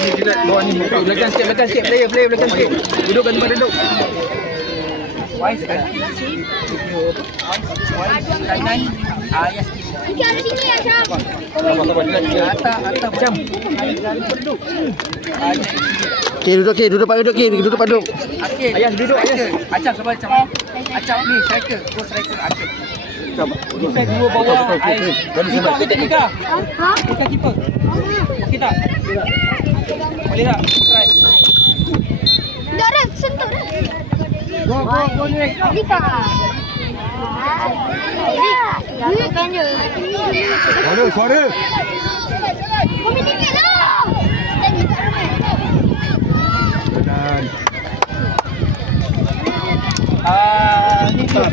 ni jilat bawah ni. Belakang sikit. Player belakang sikit. Duduk kat tempat duduk. Wise kan? Kanan. Yes. Okey, ada sini ya, Syam. Atas macam. Duduk. Okey, duduk paduk. Okey. Ayah duduk ayah. Acam sabar Acam. Acam ni striker, go striker Acam. Defend dua bawah. Keeper kita Nika. Ha? Nika keeper. Okey tak? Boleh tak? Try. Dah dah, sentuh dah. Go ni. Nika. Lakukan je. Suara. Komunikasi lah. Ni tak.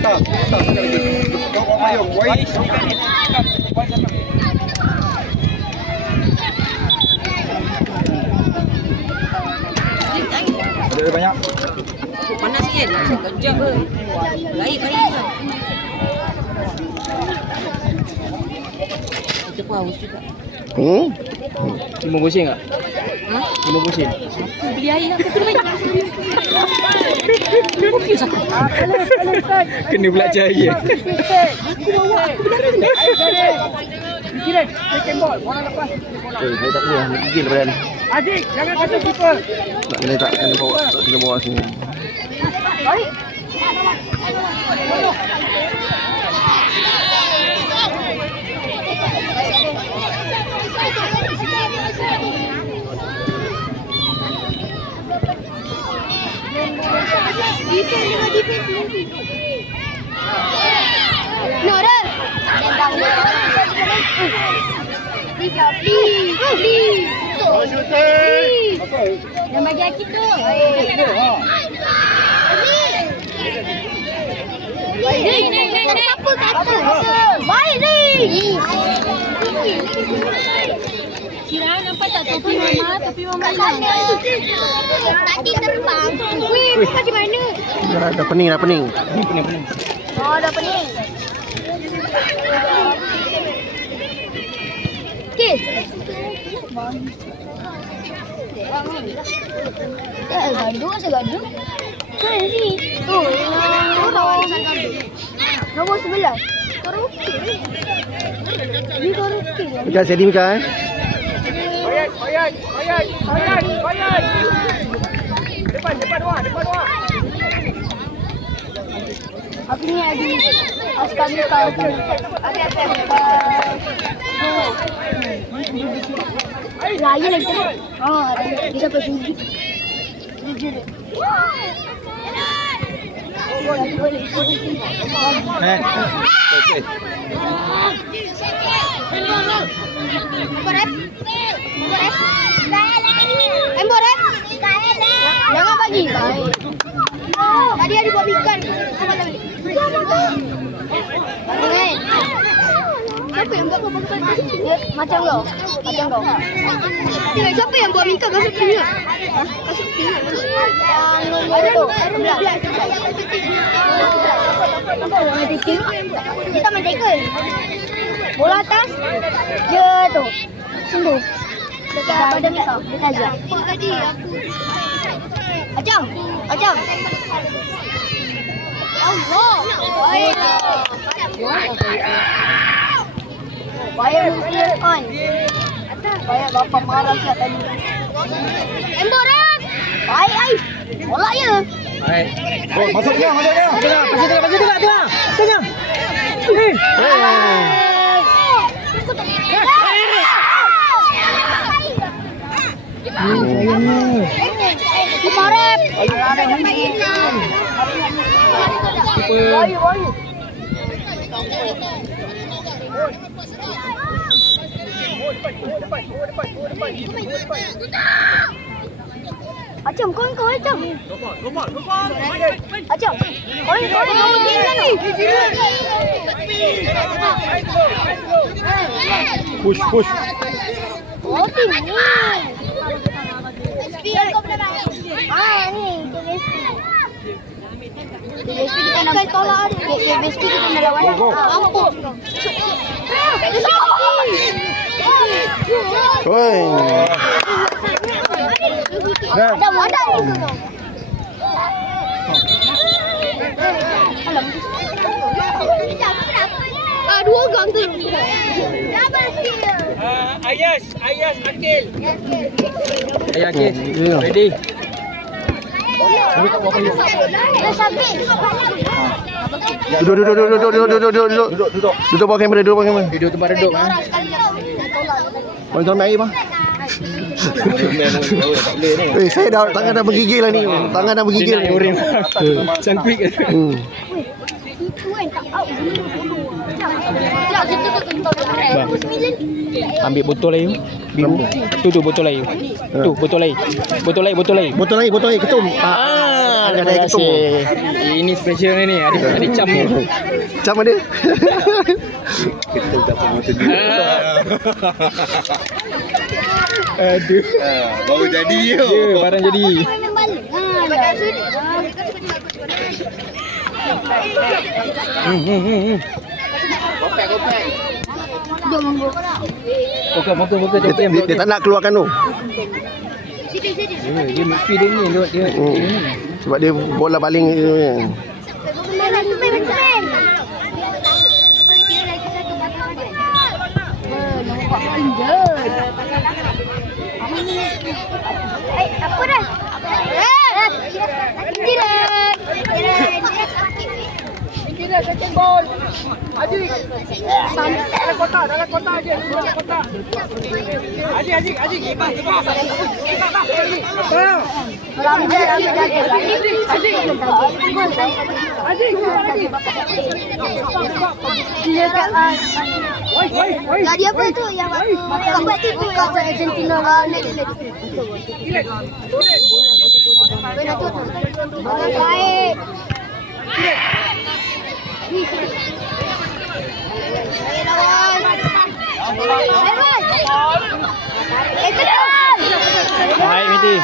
Kau payung. Wise. Ada banyak. Panas sikit. Kejap ke. Baik. Kita pun haus juga. 5 pusing tak? Ha? 5 pusing. Beli air lah. Kata baik. Okey sakit. Kena pula cari. Aku bawa. Aku belakang. Kira, second ball. Bola lepas. Saya tak boleh gigil daripada ni. Adik, jangan kasih keeper. Tak kena bawa sini. Baik. Defend. Nora. Please. Yang bagi Akid tu. Naik. Siapa kata? Baik ni. Kira nampak tak topi mama hilang. Tadi terbang. Weh, macam mana? Dah pening. Pening. Oh, dah pening. Okey. Gaduh. Mana ni? Tu, nombor 11. Karaoke. Ni karaoke. Mika sedi Mika Bayat. Depan dua. Aku ni ada askar kau. Ada. Raya lagi. Dia dapat sudi. Jangan bagi. Tadi ada buat ikan. Siapa yang buat macam kau? Siapa yang buat ikan kasut pink? Kasut pink. Kita main tackle. Bola atas. Dia tu. Sentuh. Dekat badan kau. Dia tajam. Acam. Allah. Bayar muslim on. Bayar bapa marah kat tadi. Emboras. Baik ai. Bola ya. Baik. Masuk dia. Tengah. Kemarin. Bayu. Acam, kau Acam. Acam. Kau ni. Push. Oh, ini. Kau pernah ni, KBSP kita nak tolak dia. KBSP kita nak lawan. Ampun. Oi. Ada. Dua gang tu. Ayas, Akil. Ayah, okey. Ready. Dah sabit. Duduk. Duduk bawah kamera, Duduk tempat duduk. Orang sekali Bang tuan air bang. Saya tangan dah bergigil lah ni. Tangan dah bergigil. Dia nak urin. Cangkuik. Itu kan tak out dulu. Sekejap, kita kentut Bang. Ambil botol air biru. Tu botol air. Tu botol air. Botol air ketum. Ada air ketum. Ini special ni. Ada cam ni. Macam mana? Aduh. Baru jadi Ya, barang jadi. main balik. Dah sini. Jom monggo. Pokok jom. Dia tak nak keluarkan tu. Sini. Dia mesti dia ni. Dia ni. Sebab dia bola baling tu. Main. Apa dah? Kira second ball. Haji. Dalam kotak aje. Haji. Jadi apa tu yang kabar tu kat Argentina baik. Baik Miti.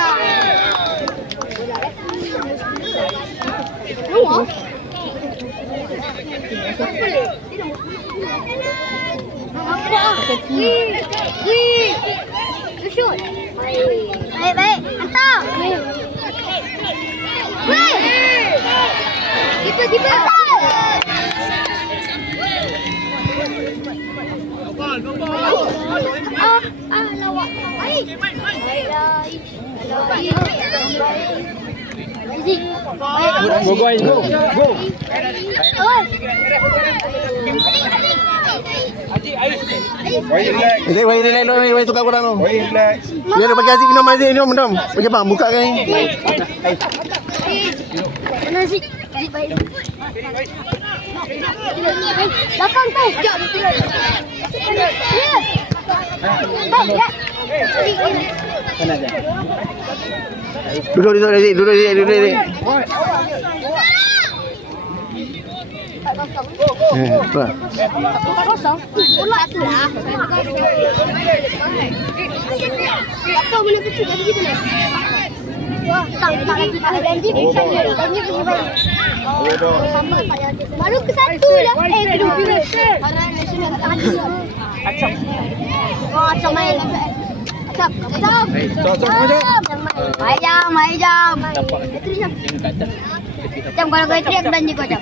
Baik. Hantar. Keeper. Lawak. Go. Wait, tukar korang tu. relax. Dia ada bagi Aziz minum. Bagi bang, buka kan ni. Mana Zik? Baik. Belakang tu. Jom. Ya. Baik ya. Duduk Aziz. Kosong. Bola tu lah. Kau boleh kecil jadi gitu ni. Wah, tak lagi tak janji bisa je. Janji pergi balik. Baru ke satu dah. Kedua. Orang nasional tadi. Acam main. Acam. Mai jam. Jam kalau kau teriak banji kau jam.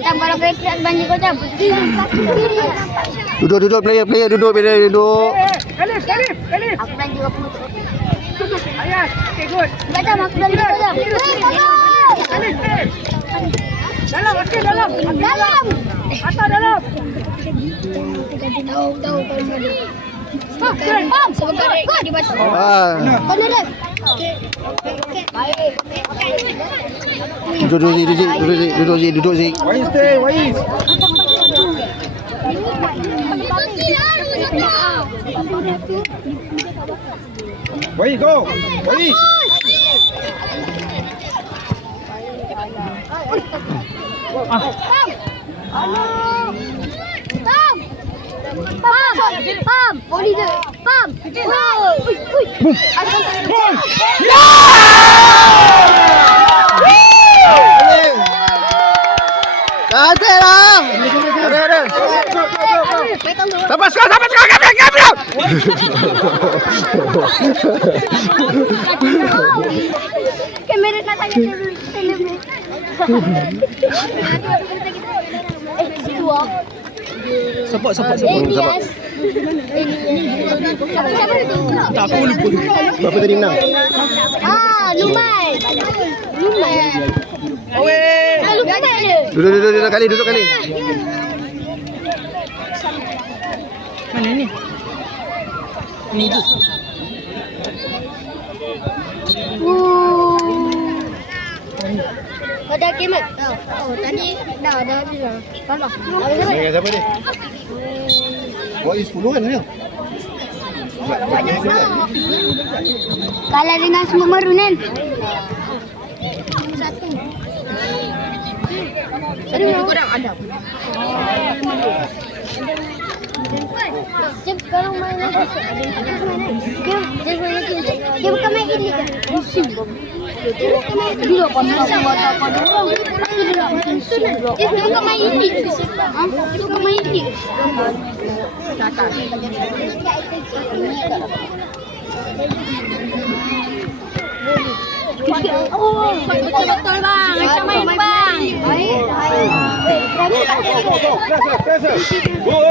Jam kalau kau teriak banji kau jam. Duduk player duduk. Aku banji kau pun. Ayas, okay good. Baca aku banji kau jam. Dalam. Atas dalam. Tahu. Sebentar di batu. Mana dah? Baik. Duduk Zik. Wais. Wais, go. Wais. Pam. Boli dia. Pam. Ada. Sampai sekarang. Kamera na tayo dulu. Dua. Support. Elias. Tak, aku lupa. Berapa tadi menang? Lumai. Lumai dia. Duduk kali. Mana ni? Ni tu. Ada Kemet. Tadi dah habis dah. Salah. Dengan siapa ni? Wais 10 kan dia? Kalah dengan semua marunan. Satu. Kurang ada. Jom sekarang main lagi. Dia bukan main ini kan? Dia bukan main ini. Dia bukan main ini. Oh, betul-betul bang. Macam main bang. Pressure. Go.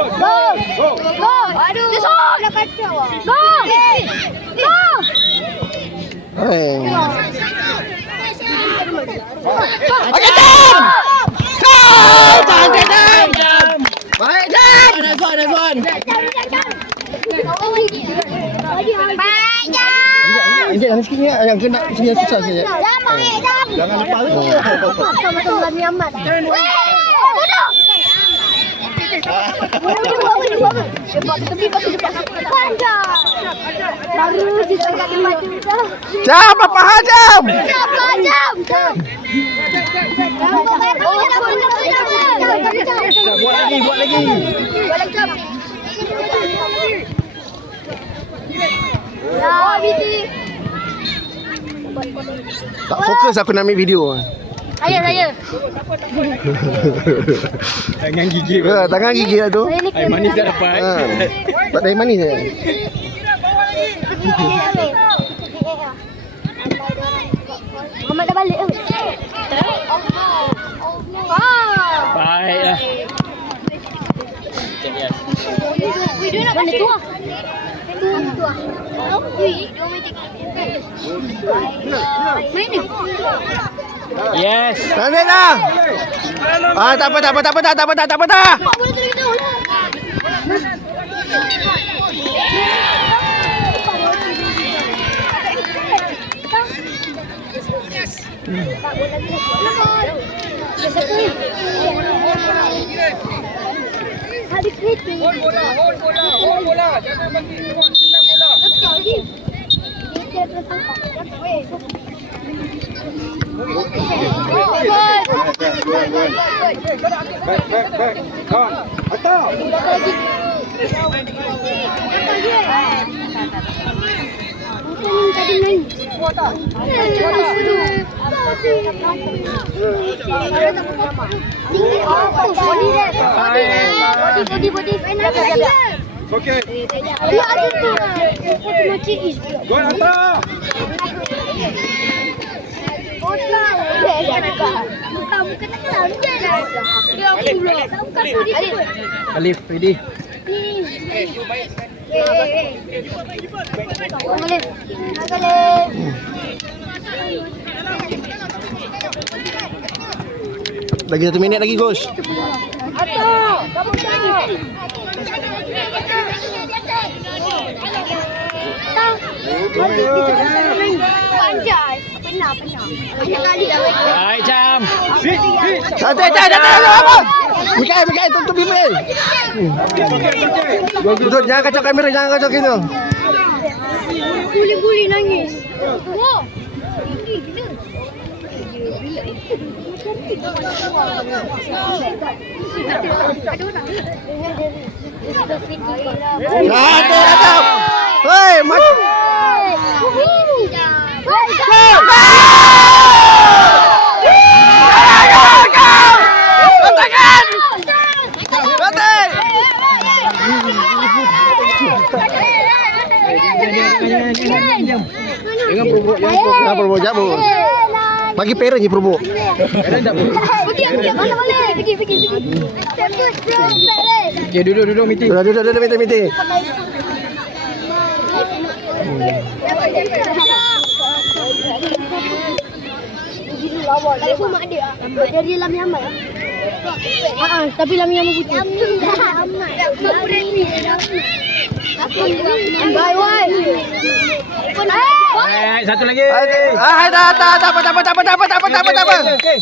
Go! Aduh! Dah kacau. Go! Go! Hai. Baik jam. Ada Zuan. Baik, jam! Injek yang sikit ni yang kena sini susah saja. Jam, baik, jam! Jangan lepas tu. Sama-sama kami amat. Weh! Baru kita kat mati dah. Jam apa jam? Jam. Buat lagi. Ya, Biti. Tak fokus aku nak ambil video. Saya. Tangan gigi. Tangan gigi lah tu. Air manis dah dapat. Tak ada air manis je. Muhammad dah balik ke? Baiklah. Mana tu? Tu. Ui, dia main tik. Main ni. Yes. Nanti dah. Tak apa. Boleh tu kita. Hold bola. Jangan bagi bola. Baik. Come. Atas. Tadi main. Body. Okey. Dia ada tu. Macam is. Go atas. Bukan dia aku pula. Alif, ready. Lagi 1 minit lagi, Gus. Panjang. Pernah. Banyak kali dah. Baik jam. Santai apa? Mikael, tutup bibir. Duduk, jangan kacau kamera, jangan kacau gitu. Guli nangis. Wow. Santai. Hei, macam. Santai. diam. Jangan probo, jangan probo. Nah, Probo jamu. Bagi parent je Probo. Ada tak? Pergi, mana boleh? Pergi. Okey, duduk meeting. Duduk meeting. Kalau semua ada dari Lami Ahmad. Tapi Lami Ahmad putih. Bye. Satu lagi. Tak apa. Okey.